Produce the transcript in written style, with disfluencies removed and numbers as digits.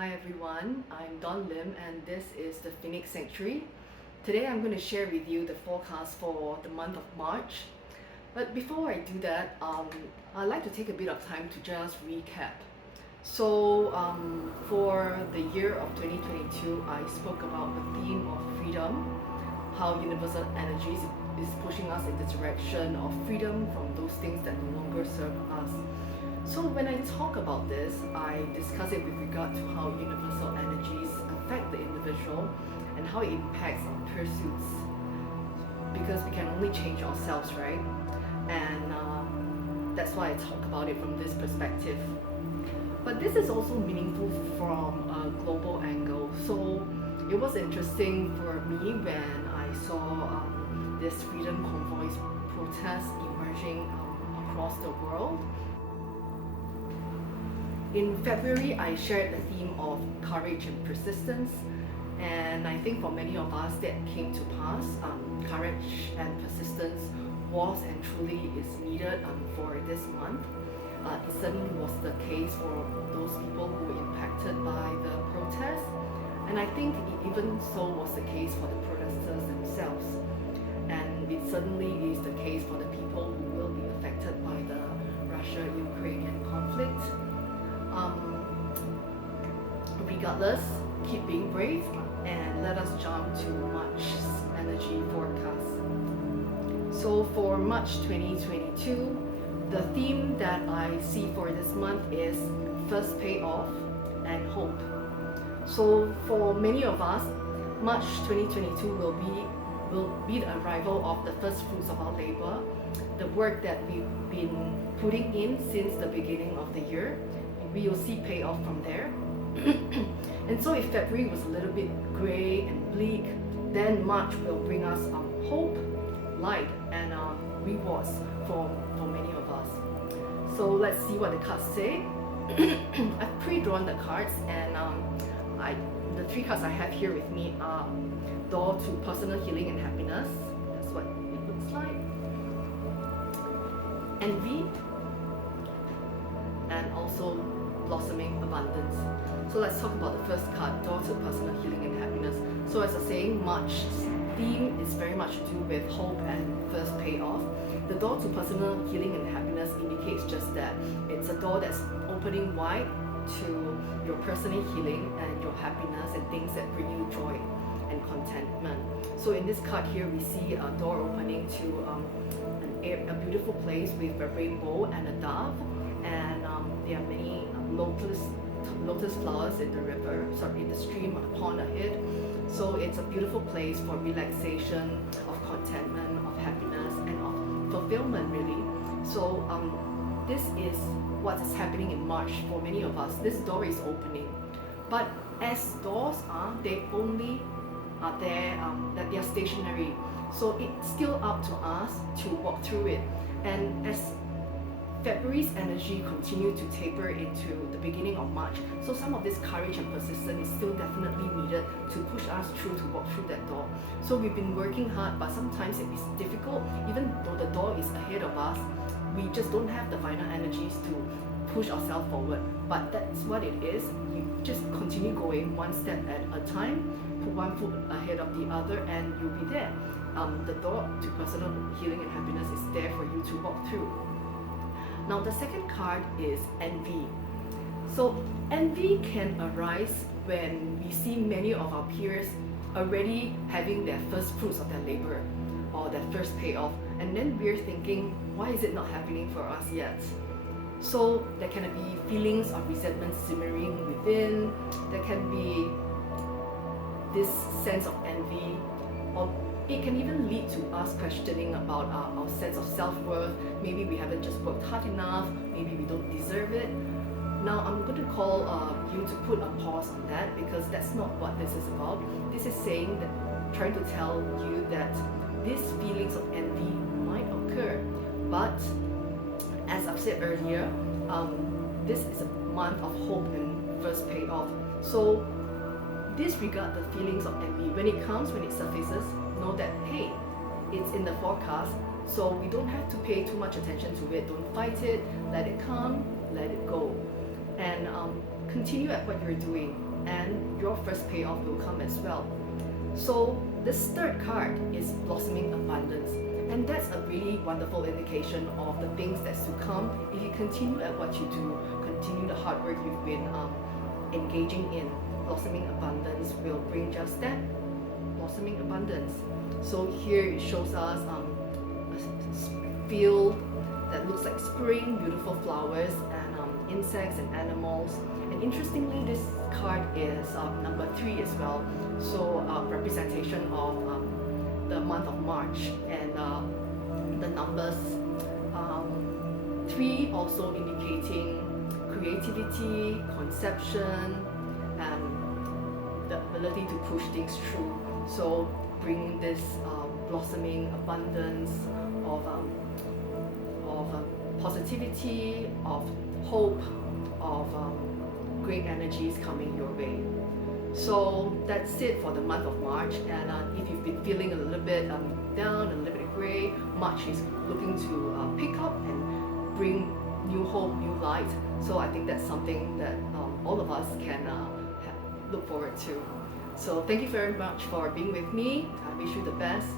Hi everyone, I'm Don Lim and this is the Phoenix Sanctuary. Today I'm going to share with you the forecast for the month of March. But before I do that, I'd like to take a bit of time to just recap. For the year of 2022, I spoke about the theme of freedom, how universal energies is pushing us in the direction of freedom from those things that no longer serve us. So when I talk about this, I discuss it with regard to how universal energies affect the individual and how it impacts our pursuits. Because we can only change ourselves, right? And that's why I talk about it from this perspective. But this is also meaningful from a global angle. So it was interesting for me when I saw this freedom convoys protests emerging across the world. In February, I shared the theme of courage and persistence, and I think for many of us that came to pass. Courage and persistence was and truly is needed for this month. It certainly was the case for those people who were impacted by the protests, and I think it even so was the case for the protesters themselves. And it certainly is the case for the people who will be affected by the Russia-Ukrainian conflict. Regardless, keep being brave and let us jump to March's energy forecast. So for March 2022, the theme that I see for this month is first payoff and hope. So for many of us, March 2022 will be the arrival of the first fruits of our labor, the work that we've been putting in since the beginning of the year. We will see payoff from there. And so if February was a little bit gray and bleak, then March will bring us hope, light, and rewards for many of us. So let's see what the cards say. I've pre-drawn the cards, and the three cards I have here with me are Door to Personal Healing and Happiness. That's what it looks like. Envy, and also blossoming abundance. So let's talk about the first card, Door to Personal Healing and Happiness. So as I was saying, March's theme is very much to do with hope and first payoff. The door to personal healing and happiness indicates just that. It's a door that's opening wide to your personal healing and your happiness and things that bring you joy and contentment. So in this card here, we see a door opening to a beautiful place with a rainbow and a dove, and there are many lotus flowers in the stream or the pond ahead. So it's a beautiful place for relaxation, of contentment, of happiness, and of fulfillment, really. So this is what is happening in March for many of us. This door is opening, but as doors are, they only are there, that they are stationary. So it's still up to us to walk through it. And as February's energy continued to taper into the beginning of March, so some of this courage and persistence is still definitely needed to push us through to walk through that door. So we've been working hard, but sometimes it is difficult. Even though the door is ahead of us, we just don't have the final energies to push ourselves forward. But that's what it is. You just continue going one step at a time, put one foot ahead of the other, and you'll be there. The door to personal healing and happiness is there for you to walk through. Now the second card is envy. So envy can arise when we see many of our peers already having their first fruits of their labor or their first payoff, and then we're thinking, why is it not happening for us yet? So there can be feelings of resentment simmering within. There can be this sense of envy, or it can even lead to us questioning about our sense of self-worth. Maybe we haven't just worked hard enough, maybe we don't deserve it. Now I'm going to call you to put a pause on that, because that's not what this is about. This is saying that, trying to tell you that these feelings of envy might occur, but as I've said earlier, this is a month of hope and first payoff. So disregard the feelings of envy. When it comes, when it surfaces, know that, hey, it's in the forecast, so we don't have to pay too much attention to it. Don't fight it, let it come, let it go. And continue at what you're doing, and your first payoff will come as well. So this third card is blossoming abundance, and that's a really wonderful indication of the things that's to come if you continue at what you do, continue the hard work you've been engaging in. Blossoming abundance will bring just that, blossoming abundance. So here it shows us a field that looks like spring, beautiful flowers, and insects and animals. And interestingly, this card is number 3 as well, so representation of the month of March, and the numbers 3 also indicating creativity, conception, and the ability to push things through. So bring this blossoming abundance of positivity, of hope, of great energies coming your way. So that's it for the month of March. And if you've been feeling a little bit down, a little bit gray, March is looking to pick up and bring new hope, new light. So I think that's something that all of us can look forward to. So thank you very much for being with me. I wish you the best.